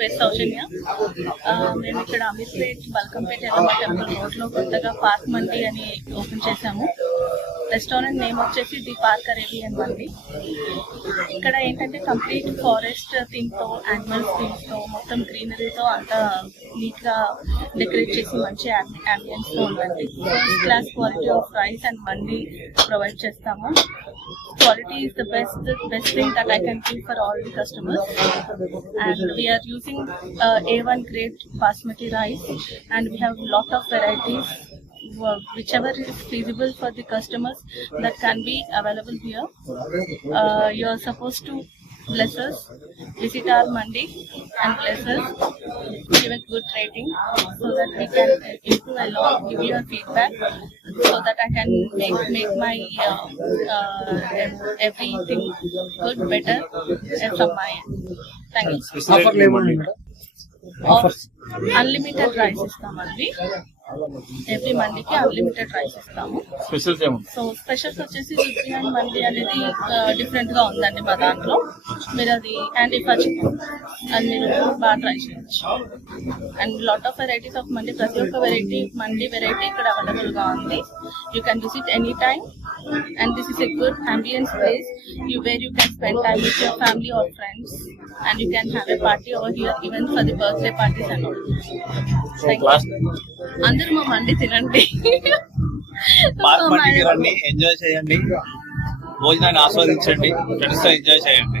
పేరు సౌజన్య. మేము ఇక్కడ అమీర్పేట్ బల్కంపేట ఎల్లమ్మ టెంపుల్ రోడ్లో కొత్తగా పార్క్ మండి అని ఓపెన్ చేశాము. రెస్టారెంట్ నేమ్ వచ్చేసి ది పార్క్ అరేబియన్ మండి. ఇక్కడ ఏంటంటే కంప్లీట్ ఫారెస్ట్ థీమ్తో, యానిమల్స్ థీమ్తో, మొత్తం గ్రీనరీతో అంతా నీట్గా డెకరేట్ చేసి మంచి అంబియన్స్తో ఉందండి. First class quality of rice and మండి ప్రొవైడ్ చేస్తాము. Quality is the best thing that I can give for all the customers, and we are using A1 grade basmati rice, and we have lot of varieties whichever is feasible for the customers that can be available here. You are supposed to bless us, visit our mandi and bless us, give a good rating so that we can improve a lot, give your feedback so that I can make my everything good, better from my end. Thank you. Unlimited rice ఇస్తామండి. ఎవ్రీ మండీకి unlimited rice ఇస్తాము. So specials వచ్చేసి బిర్యానీ మండీ అనేది డిఫరెంట్ గా ఉందండి మా దాంట్లో. మీరు అది అండ్ ఇఫా చికెన్ అది మీరు బాగా ట్రై చేయొచ్చు. And lot of varieties of mandi, ప్రతి ఒక్క మండీ వెరైటీ ఇక్కడ అవైలబుల్ గా ఉంది. You can visit any time, and this is a good ambience place where you can spend time with your family or friends, and you can have a party over here even for the birthday parties and all. అందరూ మా మండి తినండి, ఎంజాయ్ చేయండి, భోజనాన్ని ఆస్వాదించండి, ఫ్రెండ్స్ తో ఎంజాయ్ చేయండి.